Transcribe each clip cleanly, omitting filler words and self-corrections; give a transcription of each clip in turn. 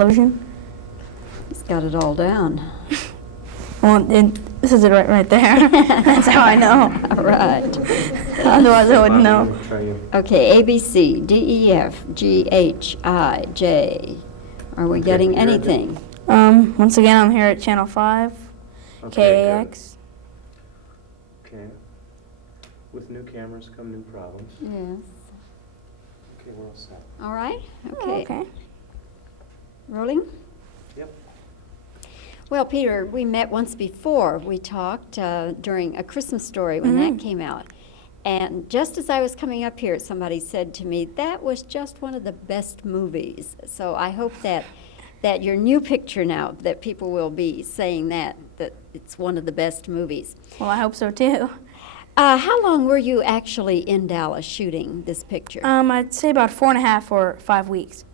Television. He's got it all down. Well, this is it right there. That's how I know. All right. Otherwise, I wouldn't know. Okay, A, B, C, D, E, F, G, H, I, J. Are we getting anything? Once again, I'm here at Channel 5, KAX. Okay. With new cameras come new problems. Yes. Okay, we're all set. All right. Okay. Rolling? Yep. Well, Peter, we met once before. We talked during A Christmas Story when that came out. And just as I was coming up here, somebody said to me, that was just one of the best movies. So I hope that your new picture now, that people will be saying that it's one of the best movies. Well, I hope so too. How long were you actually in Dallas shooting this picture? I'd say about 4.5 or 5 weeks.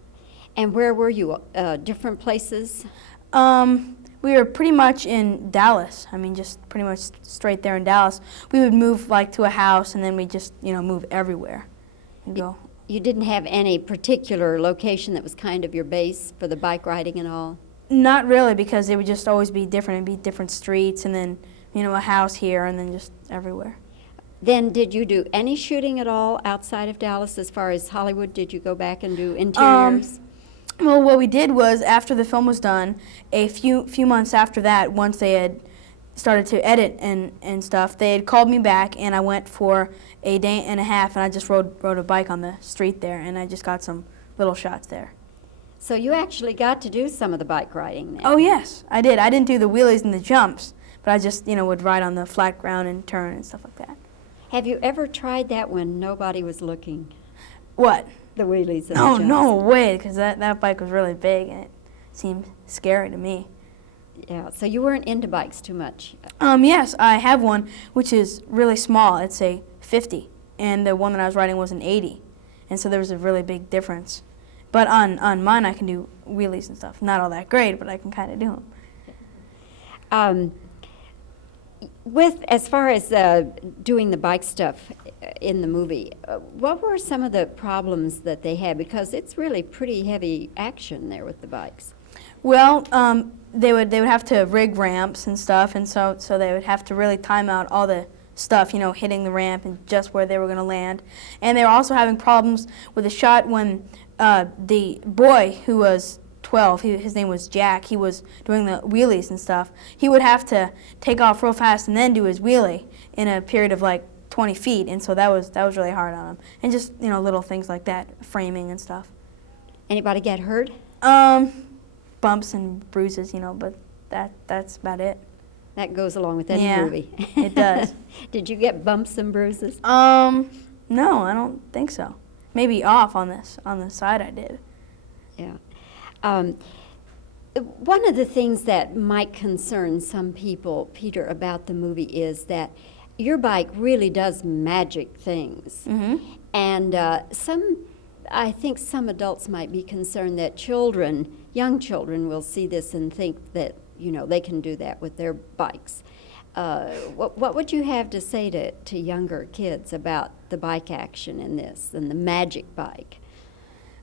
And where were you? Different places? We were pretty much in Dallas. I mean, just pretty much straight there in Dallas. We would move like to a house, and then we just, move everywhere and go. You didn't have any particular location that was kind of your base for the bike riding and all? Not really, because it would just always be different. It'd be different streets, and then, a house here, and then just everywhere. Then did you do any shooting at all outside of Dallas as far as Hollywood? Did you go back and do interiors? Well, what we did was, after the film was done, a few months after that, once they had started to edit and stuff, they had called me back, and I went for a day and a half, and I just rode a bike on the street there, and I just got some little shots there. So you actually got to do some of the bike riding then? Oh, yes, I did. I didn't do the wheelies and the jumps, but I just, would ride on the flat ground and turn and stuff like that. Have you ever tried that when nobody was looking? What? The wheelies and the Oh, jumps? no way, because that bike was really big, and it seemed scary to me. Yeah, so you weren't into bikes too much? Yes, I have one, which is really small. It's a 50, and the one that I was riding was an 80, and so there was a really big difference. But on mine, I can do wheelies and stuff. Not all that great, but I can kind of do them. As far as doing the bike stuff in the movie, what were some of the problems that they had? Because it's really pretty heavy action there with the bikes. Well, they would have to rig ramps and stuff, and so they would have to really time out all the stuff, hitting the ramp and just where they were going to land. And they were also having problems with a shot when the boy who was 12, his name was Jack, he was doing the wheelies and stuff. He would have to take off real fast and then do his wheelie in a period of like 20 feet, and so that was really hard on him. And just, little things like that, framing and stuff. Anybody get hurt? Bumps and bruises, but that's about it. That goes along with any movie. It does. Did you get bumps and bruises? No, I don't think so. Maybe off on the side I did. Yeah. One of the things that might concern some people, Peter, about the movie is that your bike really does magic things. Mm-hmm. And I think some adults might be concerned that young children will see this and think that, they can do that with their bikes. What would you have to say to younger kids about the bike action in this and the magic bike?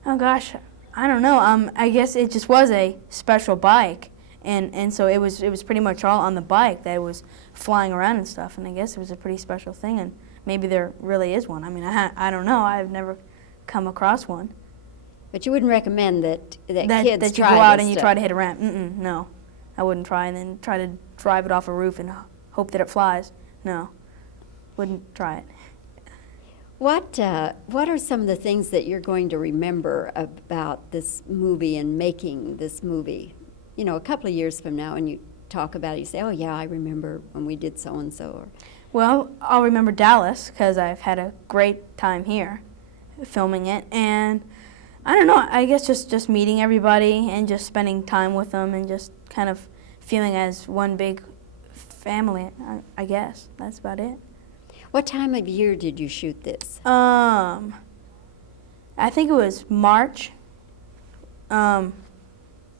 Oh gosh, I don't know. I guess it just was a special bike, and so it was pretty much all on the bike that it was flying around and stuff. And I guess it was a pretty special thing, and maybe there really is one. I mean, I don't know. I've never come across one. But you wouldn't recommend that kids that you try go out this and you stuff. try to hit a ramp. No, I wouldn't try and then try to drive it off a roof and hope that it flies. No, wouldn't try it. What are some of the things that you're going to remember about this movie and making this movie? A couple of years from now, and you talk about it, you say, "Oh yeah, I remember when we did so and so." Well, I'll remember Dallas because I've had a great time here, filming it, and I don't know. I guess just meeting everybody and just spending time with them and just kind of feeling as one big family. I guess that's about it. What time of year did you shoot this? I think it was March. Kind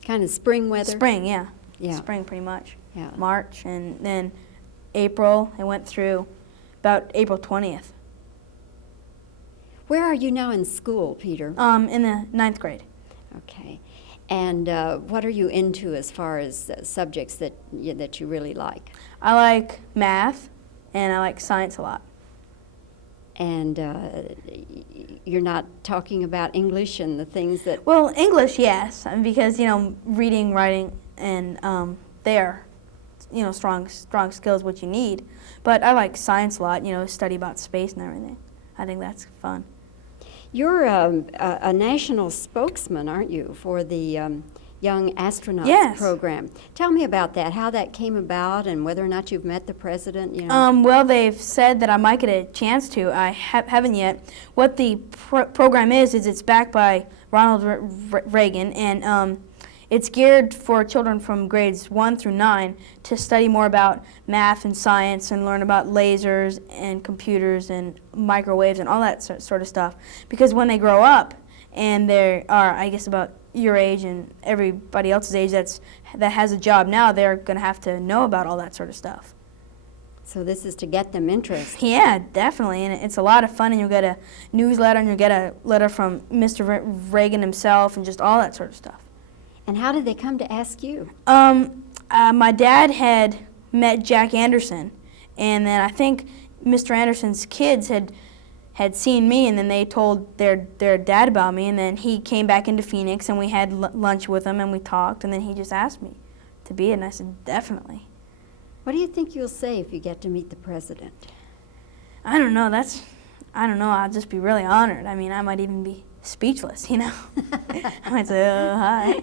of spring weather? Spring, yeah. Yeah. Spring, pretty much. Yeah. March, and then April. It went through about April 20th. Where are you now in school, Peter? In the 9th grade. Okay. And what are you into as far as subjects that you really like? I like math, and I like science a lot. And you're not talking about English and the things that... Well, English, yes, because, reading, writing, and they are, strong skills, what you need. But I like science a lot, study about space and everything. I think that's fun. You're a national spokesman, aren't you, for the Young Astronauts Yes. program? Tell me about that, how that came about, and whether or not you've met the president. Well, they've said that I might get a chance to. I haven't yet. What the program is it's backed by Ronald Reagan, and it's geared for children from grades 1 through 9 to study more about math and science and learn about lasers and computers and microwaves and all that sort of stuff. Because when they grow up and they are, I guess, about your age and everybody else's age that has a job now, they're going to have to know about all that sort of stuff. So this is to get them interested. Yeah, definitely, and it's a lot of fun, and you'll get a newsletter, and you'll get a letter from Mr. Reagan himself, and just all that sort of stuff. And how did they come to ask you? My dad had met Jack Anderson, and then I think Mr. Anderson's kids had seen me, and then they told their dad about me, and then he came back into Phoenix, and we had lunch with him, and we talked, and then he just asked me to be it, and I said, definitely. What do you think you'll say if you get to meet the president? I don't know, I'll just be really honored. I mean, I might even be speechless, I might say, hi.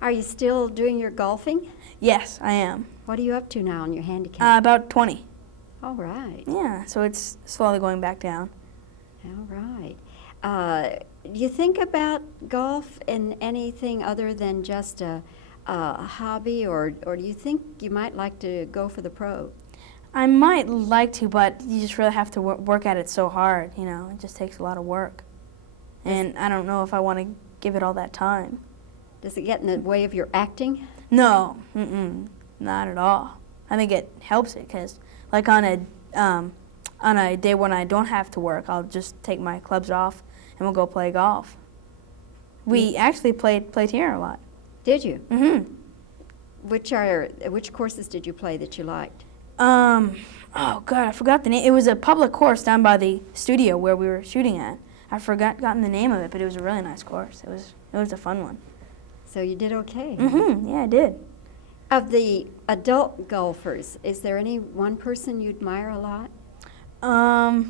Are you still doing your golfing? Yes, I am. What are you up to now on your handicap? About 20. All right. Yeah, so it's slowly going back down. All right. Do you think about golf and anything other than just a hobby, or do you think you might like to go for the pro? I might like to, but you just really have to work at it so hard, It just takes a lot of work. And I don't know if I want to give it all that time. Does it get in the way of your acting? No, not at all. I think it helps it, because like on a day when I don't have to work, I'll just take my clubs off and we'll go play golf. We actually played here a lot. Did you? Mm-hmm. Which courses did you play that you liked? Oh God, I forgot the name. It was a public course down by the studio where we were shooting at. I forgotten the name of it, but it was a really nice course. It was a fun one. So you did okay. Mm-hmm. Yeah, I did. Of the adult golfers, is there any one person you admire a lot? I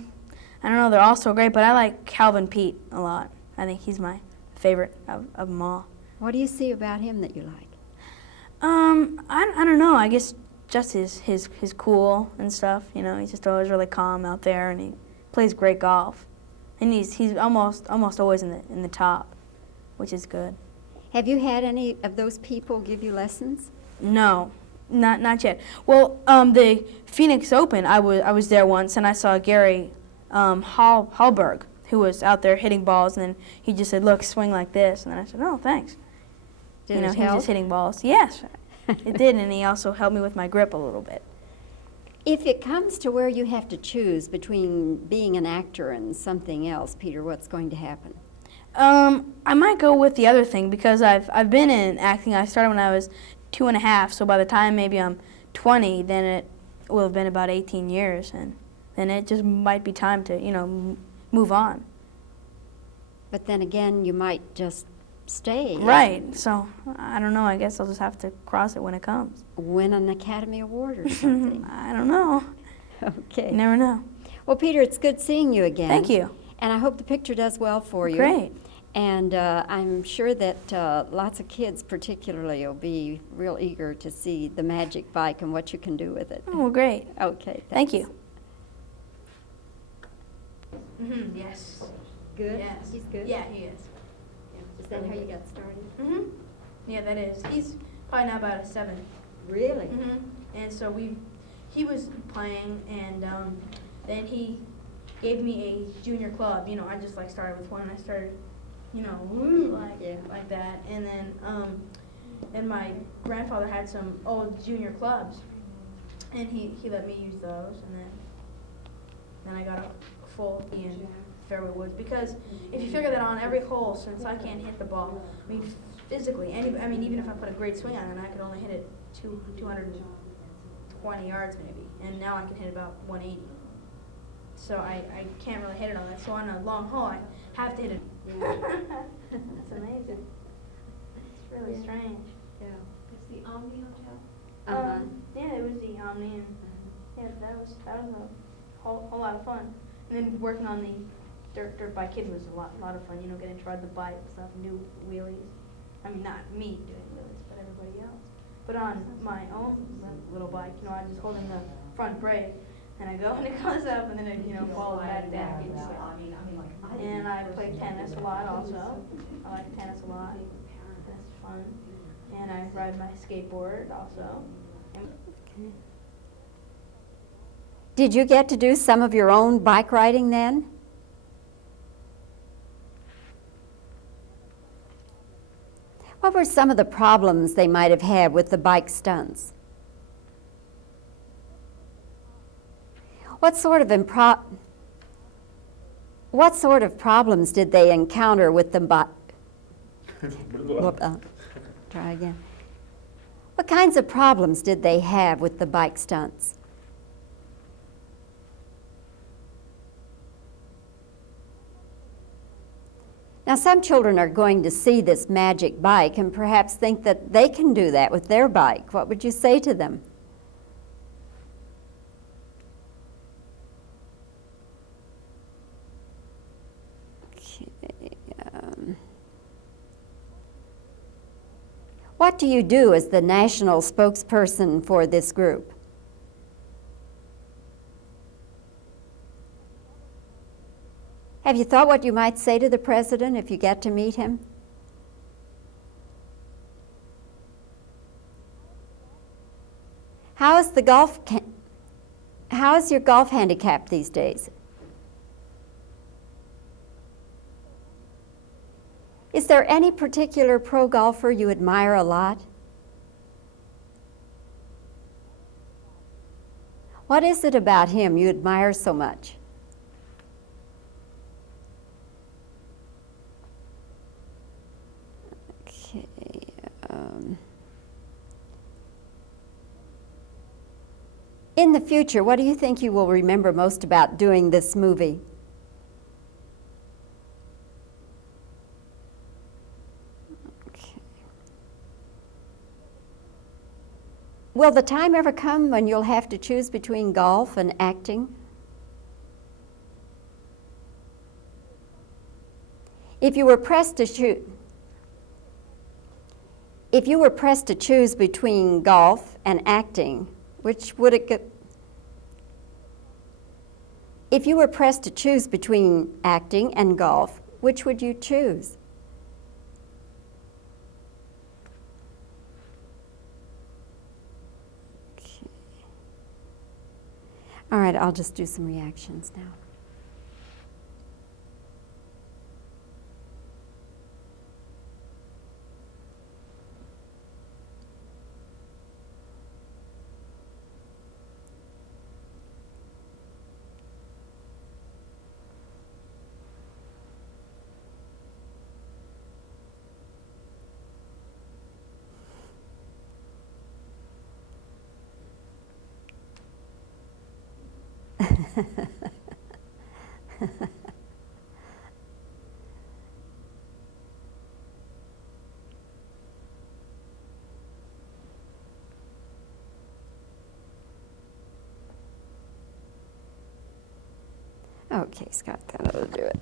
don't know. They're all so great, but I like Calvin Pete a lot. I think he's my favorite of them all. What do you see about him that you like? I don't know. I guess just his cool and stuff. He's just always really calm out there, and he plays great golf. And he's almost always in the top, which is good. Have you had any of those people give you lessons? No, not yet. Well, the Phoenix Open, I was there once, and I saw Gary Hallberg, who was out there hitting balls, and then he just said, "Look, swing like this," and then I said, "Oh, thanks." Did it He was help? just hitting balls. Yes, it did, and he also helped me with my grip a little bit. If it comes to where you have to choose between being an actor and something else, Peter, what's going to happen? I might go with the other thing, because I've been in acting. I started when I was 2.5, so by the time maybe I'm 20, then it will have been about 18 years, and then it just might be time to, move on. But then again, you might just stay. Right, so I don't know. I guess I'll just have to cross it when it comes. Win an Academy Award or something. I don't know. Okay. You never know. Well, Peter, it's good seeing you again. Thank you. And I hope the picture does well for you. Great. And I'm sure that lots of kids particularly will be real eager to see the magic bike and what you can do with it. Oh, well, great. Okay. Thank thanks. you. Yes. Good? Yes. He's good? Yeah, he is. Is that how you got started? Yeah, that is. He's probably now about a 7. Really? And so he was playing, and then he gave me a junior club. I just started with one, and I started, like that. And then and my grandfather had some old junior clubs, and he let me use those, and then I got a full Ian fairway woods, because if you figure that on every hole, since I can't hit the ball, I mean, physically, even if I put a great swing on it, I could only hit it 220 yards maybe, and now I can hit about 180. So I can't really hit it on that. So on a long hole, I have to hit it. That's amazing. It's really strange. Yeah. It's the Omni Hotel? Yeah, it was the Omni, and yeah, that was a whole lot of fun. And then working on the dirt bike kid was a lot of fun. You know, getting to ride the bike and stuff, and do wheelies. I mean, not me doing wheelies, but everybody else. But on my own little bike, you know, I just hold in the front brake, and I go, and it goes up, and then it, falls back down. And I play tennis a lot also. I like tennis a lot. That's fun. And I ride my skateboard also. Okay. Did you get to do some of your own bike riding then? What were some of the problems they might have had with the bike stunts? What sort of problems did they encounter with the bike? Try again. What kinds of problems did they have with the bike stunts? Now, some children are going to see this magic bike and perhaps think that they can do that with their bike. What would you say to them? What do you do as the national spokesperson for this group? Have you thought what you might say to the president if you get to meet him? How is your golf handicap these days? Is there any particular pro golfer you admire a lot? What is it about him you admire so much? Okay. In the future, what do you think you will remember most about doing this movie? Will the time ever come when you'll have to choose between golf and acting? If you were pressed to choose between golf and acting, which would it go? If you were pressed to choose between acting and golf, which would you choose? All right, I'll just do some reactions now. Okay, Scott, that'll do it.